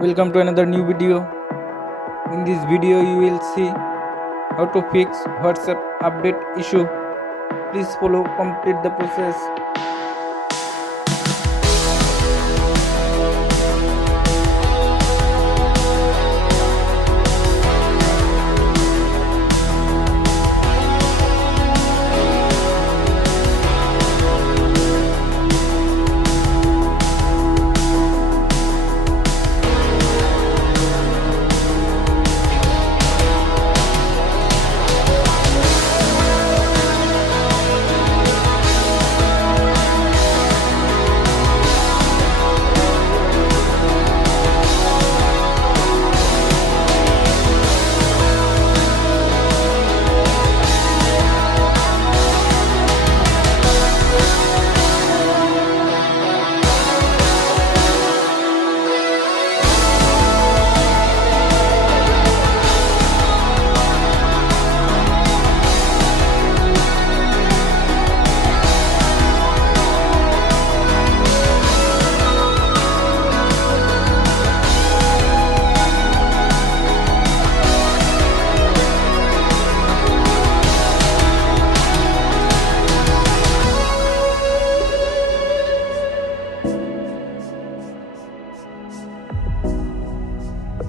Welcome to another new video. In this video you will see how to fix WhatsApp update issue. Please follow complete the process.